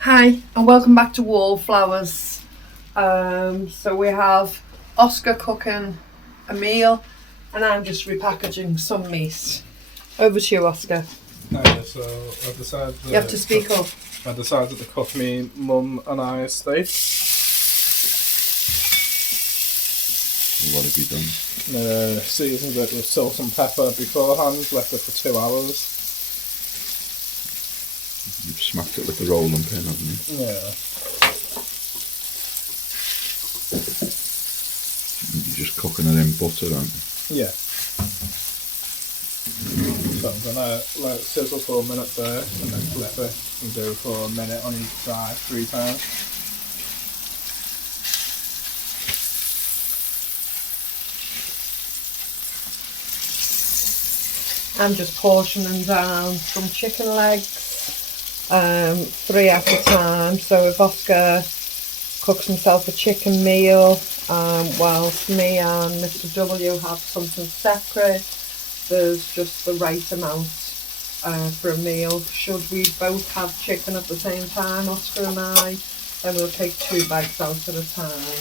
Hi and welcome back to Wallflowers. So we have Oscar cooking a meal and I'm just repackaging some meat. Over to you, Oscar. So I decided you have to speak up. I decided to cook me mum and I a steak. What have you done? Seasoned it with salt and pepper beforehand, left it for 2 hours. You've smacked it with the rolling pin, haven't you? Yeah. You're just cooking it in butter, aren't you? Yeah. So I'm going to let it sizzle for a minute first and then flip it and do it for a minute on each side 3 times. I'm just portioning down some chicken legs, 3 at a time. So if Oscar cooks himself a chicken meal, whilst me and Mr. W have something separate, there's just the right amount for a meal. Should we both have chicken at the same time, Oscar and I, then we'll take 2 bags out at a time.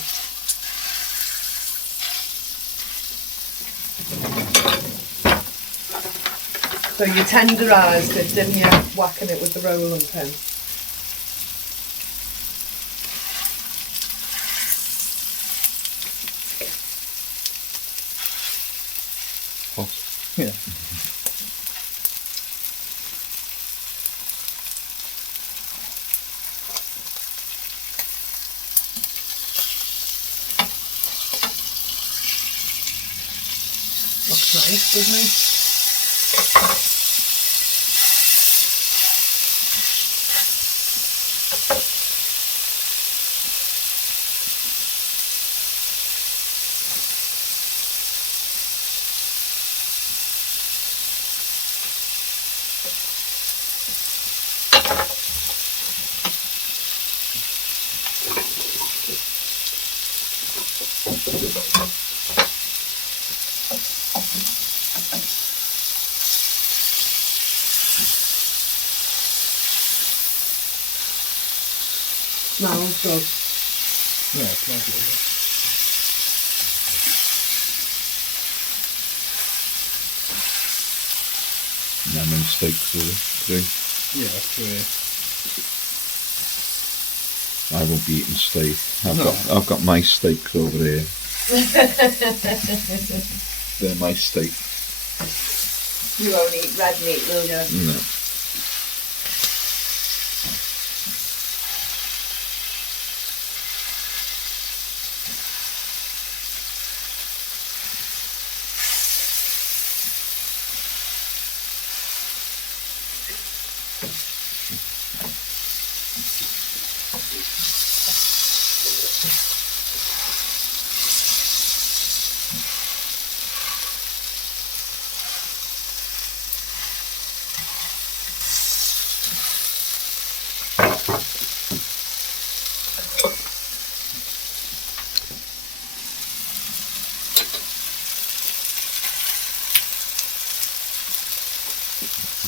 So you tenderised it, didn't you? Whacking it with the rolling pin. Hot. Yeah. Looks nice, doesn't it? Smells good. Yeah, it smells good. And how many steaks are there? 3? Yeah, 3. I won't be eating steak. I've got my steaks over here. They're my steak. You won't eat red meat, will you? No.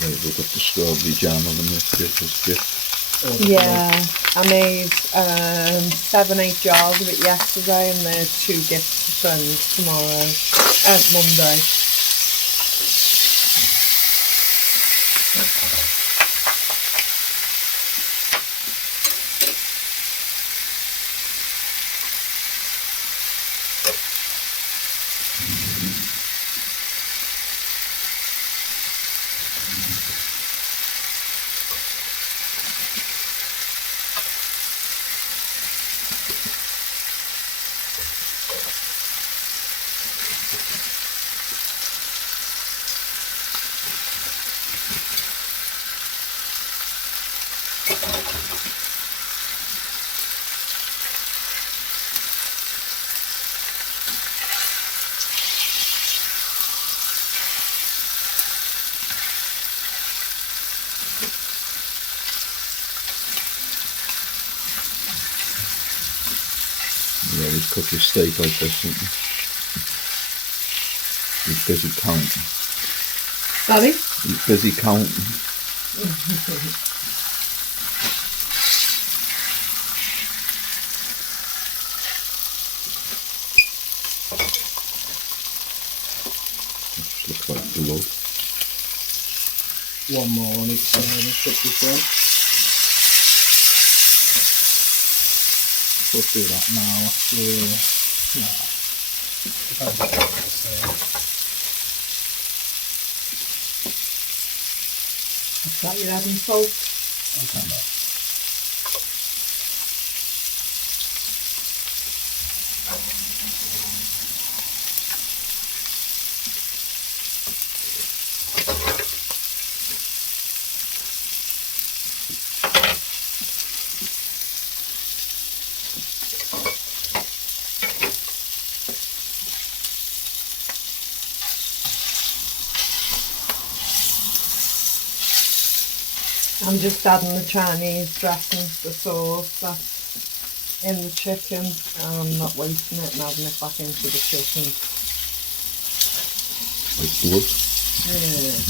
We've got the strawberry jam of them this gift. Yeah, I made 7-8 jars of it yesterday and they're 2 gifts to friends tomorrow, Monday. You always cook your steak like this, don't you? You're busy counting. Sorry? He's busy counting. Just looks like blood. One more on each side and cook this one. We'll do that now after. No. Depends what I say. What's that, you're adding salt? Okay. I'm just adding the Chinese dressing, the sauce that's in the chicken. I'm not wasting it and adding it back into the chicken. Like blood. Yeah.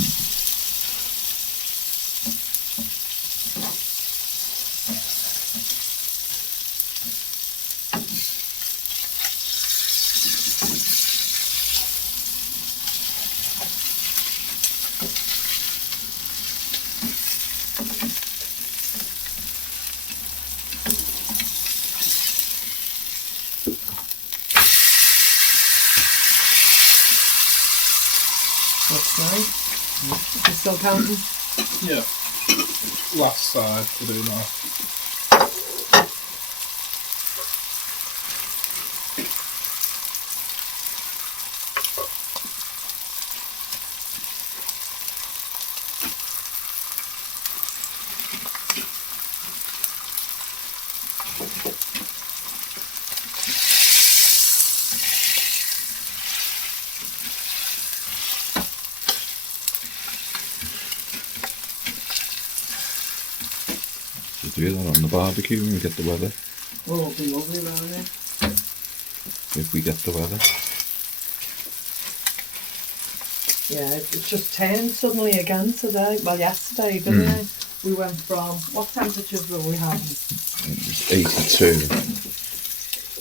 Looks nice. You still counting? Yeah. Last side to do now. We'll do that on the barbecue when we get the weather. Oh, it'll be lovely around here. If we get the weather. Yeah, it just turned suddenly again today. Well, yesterday, didn't it? We went from, what temperatures were we having? It was 82.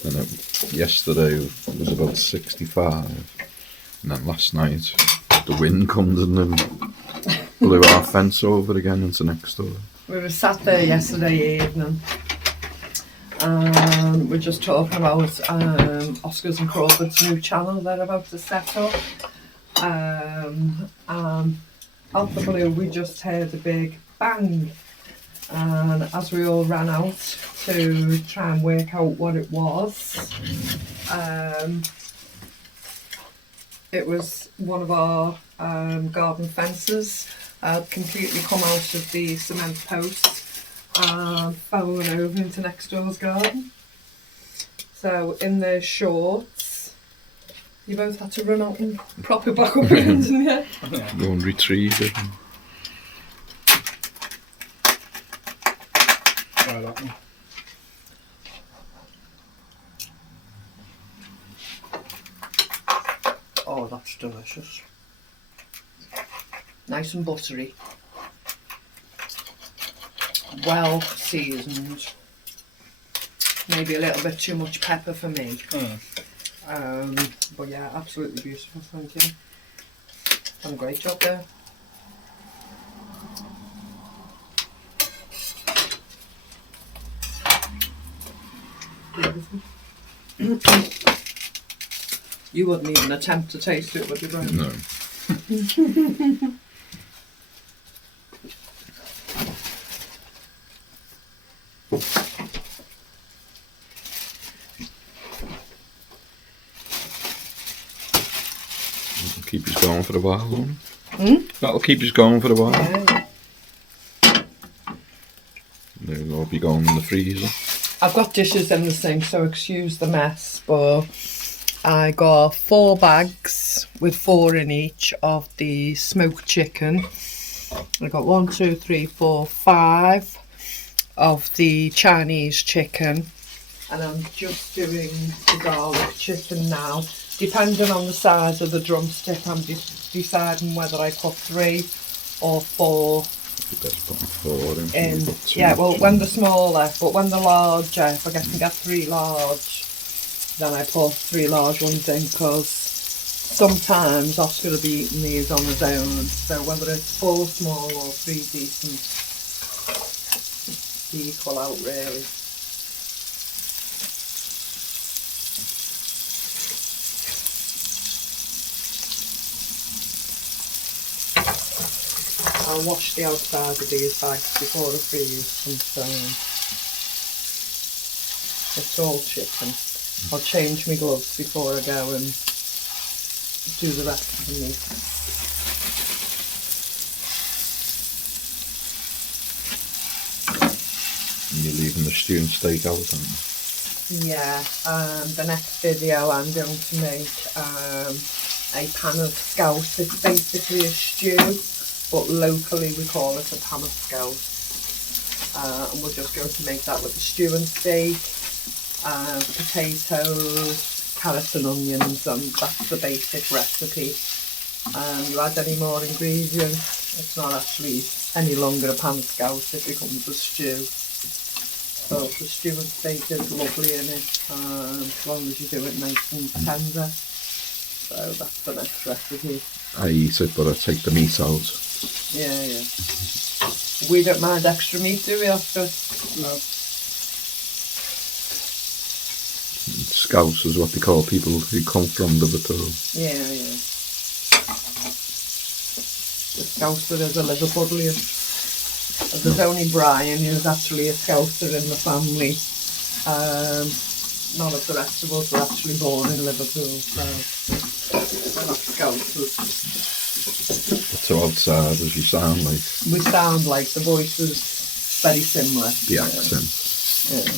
And yesterday was about 65. And then last night, the wind comes in and blew our fence over again into next door. We were sat there yesterday evening. We're just talking about Oscars and Crawford's new channel they're about to set up. Out the blue, we just heard a big bang, and as we all ran out to try and work out what it was, it was one of our garden fences had completely come out of the cement post and fallen over into next door's garden. So in their shorts, you both had to run out and prop it back up again, didn't you? Go and retrieve it. Try that one. Oh, that's delicious. Nice and buttery. Well seasoned. Maybe a little bit too much pepper for me. But yeah, absolutely beautiful, thank you. Done a great job there. You wouldn't even attempt to taste it, would you, Brian? No. That'll keep us going for a while, won't it? That'll keep us going for a while. Yeah. They'll all be going in the freezer. I've got dishes in the sink, so excuse the mess, but I got 4 bags with 4 in each of the smoked chicken. I got 1, 2, 3, 4, 5 of the Chinese chicken, and I'm just doing the garlic chicken now. Depending on the size of the drumstick, I'm deciding whether I put 3 or 4 You best put 4 in. in. You've got too Yeah, well, much when in. they're smaller, but when they're larger, if I can get 3 large, then I put 3 large ones in, because sometimes Oscar will be eating these on his own. So whether it's 4 small or 3 decent, they equal out really. I'll wash the outside of these bags before I freeze them, so it's all chicken. I'll change my gloves before I go and do the rest of the meat. And you're leaving the stew and steak out, aren't you? Yeah, the next video I'm going to make a pan of scouse. It's basically a stew, but locally we call it a pan of scouse. And we're just going to make that with the stew and steak, potatoes, carrots and onions, and that's the basic recipe. You add any more ingredients, it's not actually any longer a pan of scouse, it becomes a stew. So the stew and steak is lovely in it, as long as you do it nice and tender. So that's the next recipe. I eat it, but I take the meat out. Yeah. We don't mind extra meat, do we, Oscar? No. Scouse is what they call people who come from Liverpool. Yeah. The Scouser is a Liverpudlian. There's only Brian who's actually a Scouser in the family. None of the rest of us were actually born in Liverpool, so we're not Scousers. But to outsiders, you sound like We sound like, the voice is very similar. the accent. Yeah.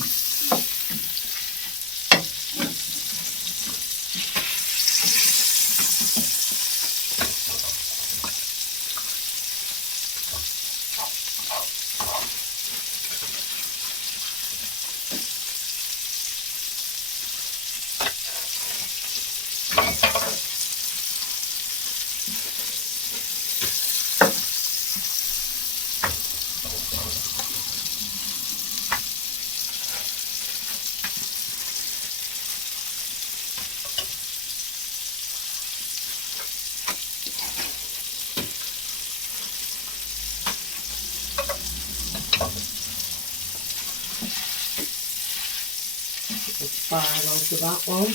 Just 5 out of that one.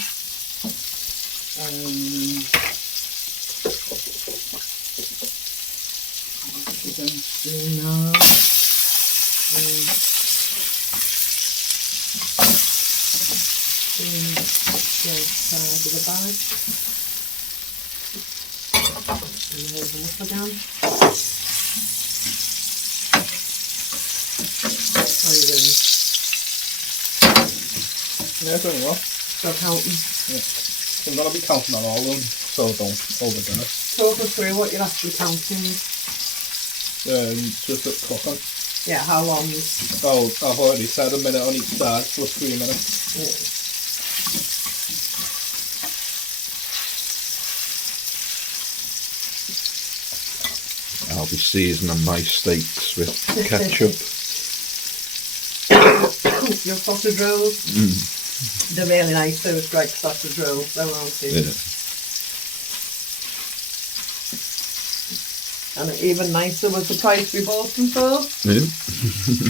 What we're going to do now the outside of the bag. And hold them up again. How are you doing? Yeah, very well. Still counting? Yeah. So I'm going to be counting on all of them, so don't overdone it. Talk us through what you're actually counting. Just at cooking. Yeah, how long? Oh, I've already said a minute on each side plus 3 minutes. Yeah. I'll be seasoning my steaks with ketchup. Your sausage rolls? They're really nice, those Greg's sausage rolls, though, aren't they? Yeah. And even nicer was the price we bought them for. Yeah.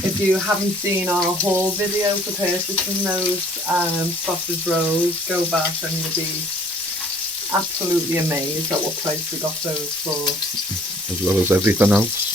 If you haven't seen our haul video for purchasing those sausage rolls, go back and you'll be absolutely amazed at what price we got those for. As well as everything else.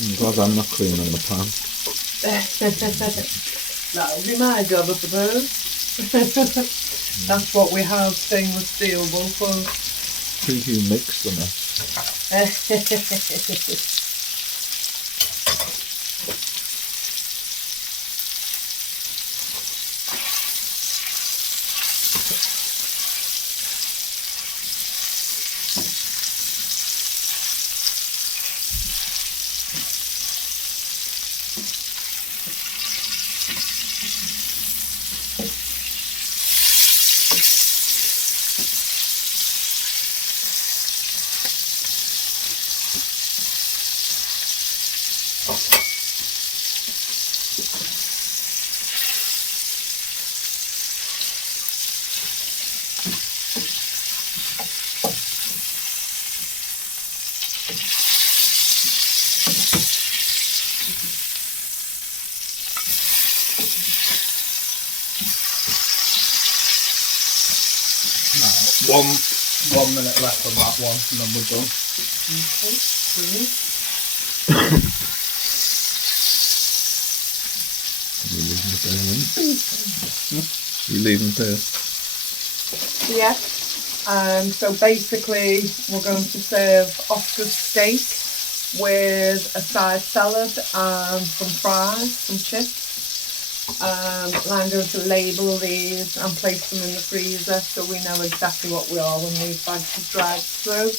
I'm glad I'm not cleaning the pan. That'll be my job, I suppose. That's what we have stainless steel bowl for. Who mixed the mess? one minute left on that one, and then we're done. Okay, brilliant. You leaving there? Yeah. So basically, we're going to serve Oscar's steak with a side salad and some fries, some chips. I'm going to label these and place them in the freezer so we know exactly what we are when these bags are dried through.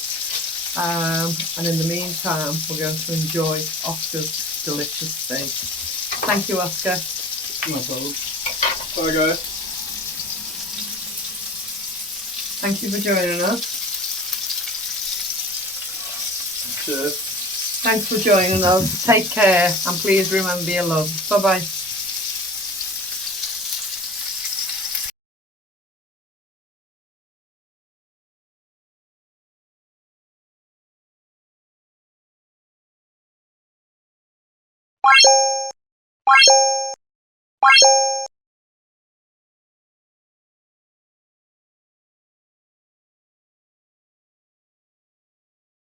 And in the meantime, we're going to enjoy Oscar's delicious steak. Thank you, Oscar. No problem. Bye, guys. Thank you for joining us. Cheers. Thanks for joining us. Take care and please remember your love. Bye-bye.